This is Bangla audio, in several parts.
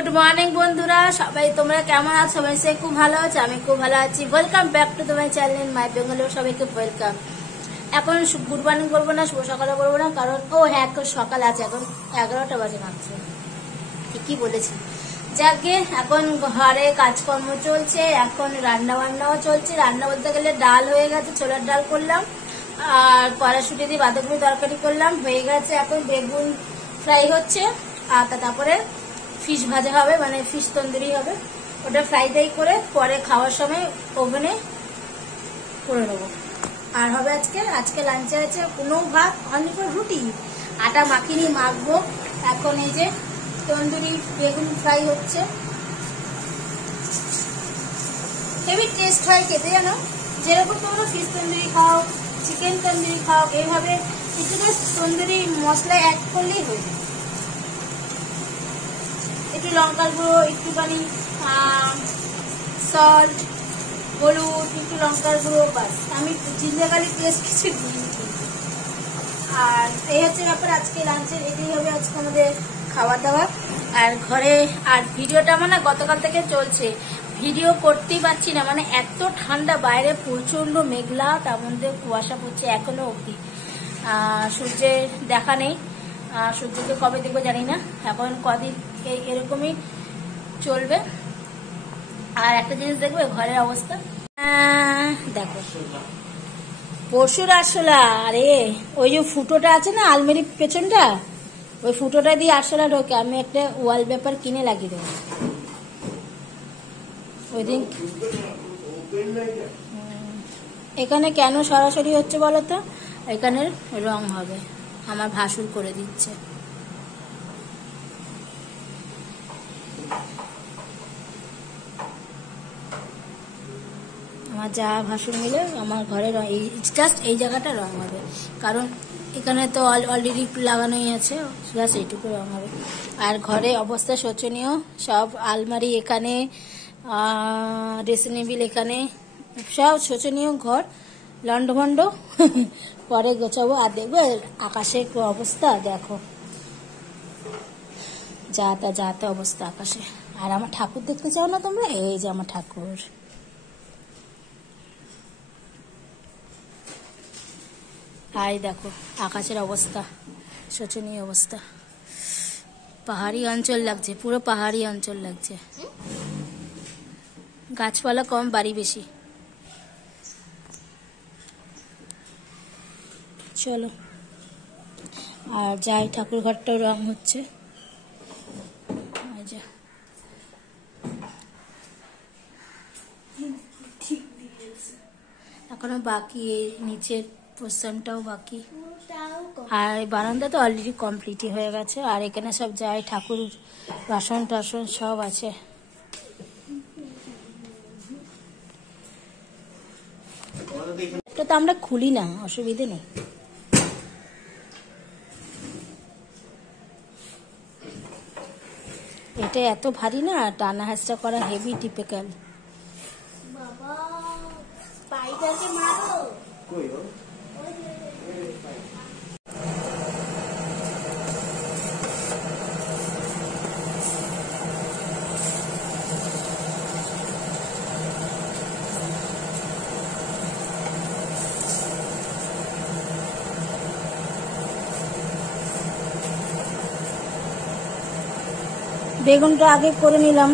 গুড মর্নিং বন্ধুরা, সবাই তোমরা কেমন আছো? সবাই সে খুব ভালো আছে, আমি খুব ভালো আছি। ওয়েলকাম ব্যাক টু তোমার চ্যানেল মাই বেঙ্গলি। সবাইকে ওয়েলকাম। এখন গুড মর্নিং বলবো না, শুভ সকালে বলবো না, কারণ হ্যাঁ এখন সকাল আছে, এখন 11টা বাজে মাত্র। ঠিকই বলেছি। যাকে এখন ঘরে কাজকর্ম চলছে, এখন রান্না বান্নাও চলছে। রান্না বলতে গেলে ডাল হয়ে গেছে, ছোলার ডাল করলাম, আর কড়াশুটি দিয়ে বাঁধাকপি তরকারি করলাম, হয়ে গেছে। এখন বেগুন ফ্রাই হচ্ছে, আর তারপরে ফিশ ভাজা হবে, মানে ফিশ তন্দুরি হবে। ওটা ফ্রাই করে পরে খাওয়ার সময় ওভেনে করে নেবো। আর হবে আজকে লাঞ্চে আছে কোনো ভাত, অনেক রুটি, আটা মাখিনি, মাখবো। এখন এই যে তন্দুরি বেগুন ফ্রাই হচ্ছে, হেভি টেস্ট হয় খেতে, জানো। যেরকম তোমরা ফিশ তন্দুরি খাও, চিকেন তন্দুরি খাও, এইভাবে একটু তন্দুরি মশলা অ্যাড করলেই হয়ে যায়। একটু লঙ্কার গুঁড়ো, একটুখানি সল্ট, হলুদ, একটু লঙ্কার গুঁড়ো, বাস। আমি জিঞ্জার গার্লিক পেস্ট কিছু দিইনি। আর এই হচ্ছে ব্যাপার, আজকে লাঞ্চের এটাই হবে আজকে আমাদের খাওয়া দাওয়া। আর ঘরে আর ভিডিওটা আমার না গতকাল থেকে চলছে, ভিডিও করতেই পারছি না, মানে এত ঠান্ডা, বাইরে প্রচন্ড মেঘলা, তার মধ্যে কুয়াশা পড়ছে এখনো অবধি। সূর্যের দেখা নেই, সূর্যকে কবে দেখবো জানি না। এখন কদিন এরকমই চলবে। আর একটা জিনিস দেখবে, ঘরের অবস্থা দেখো, পরশুর আরশোলা। আরে ওই যে ফুটোটা আছে না আলমারির পেছনটা, ওই ফুটোটা দিয়ে আরশোলা ঢোকে। আমি একটা ওয়ালপেপার কিনে লাগিয়ে দেবো। ওই দিন এখানে কেন সরাসরি হচ্ছে বলো তো, এখানের রং হবে, আমার ভাসুর করে দিচ্ছে। আমার যা ভাসুর মিলে আমার ঘরে জাস্ট এই জায়গাটা রং হবে, কারণ এখানে তো অলরেডি লাগানোই আছে, জাস্ট এইটুকু রং হবে। আর ঘরে অবস্থা শোচনীয়, সব আলমারি এখানে, ড্রেসিং টেবিল এখানে, সব শোচনীয় ঘর, লন্ডভন্ড। পরে গোছাবো। আর দেখবে আকাশের অবস্থা দেখো, যা তা অবস্থা আকাশে। আর আমার ঠাকুর দেখতে চাও না তোমরা? এই যে আমার ঠাকুর, আর দেখো আকাশের অবস্থা, শোচনীয় অবস্থা। পাহাড়ি অঞ্চল লাগছে, পুরো পাহাড়ি অঞ্চল লাগছে, গাছপালা কম, বাড়ি বেশি। চলো আর যাই, ঠাকুর ঘরটাও রং হচ্ছে। এখনো বাকি, নিচের পোর্শনটাও বাকি। আর বারান্দা তো অলরেডি কমপ্লিটই হয়ে গেছে। আর এখানে সব যাই ঠাকুর বাসন টাসন সব আছে। এটা তো আমরা খুলি না, অসুবিধে নেই। এটা এত ভারী না, টানা হাঁচড়া করা হেভি টিপিক্যাল। বেগুনটা আগে করে নিলাম।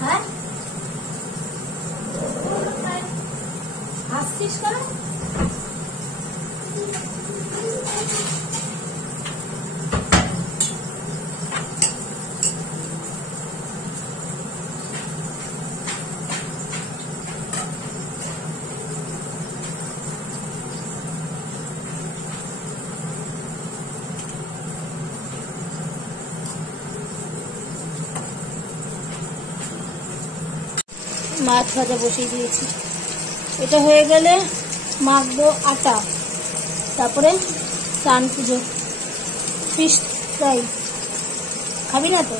হ্যাঁ হাসছিস কেন? মাছ ভাজা বসিয়ে দিয়েছি, এটা হয়ে গেলে মাখবো আটা, তারপরে স্নান পুজো, ফিশ ফ্রাই। খাবি না তো?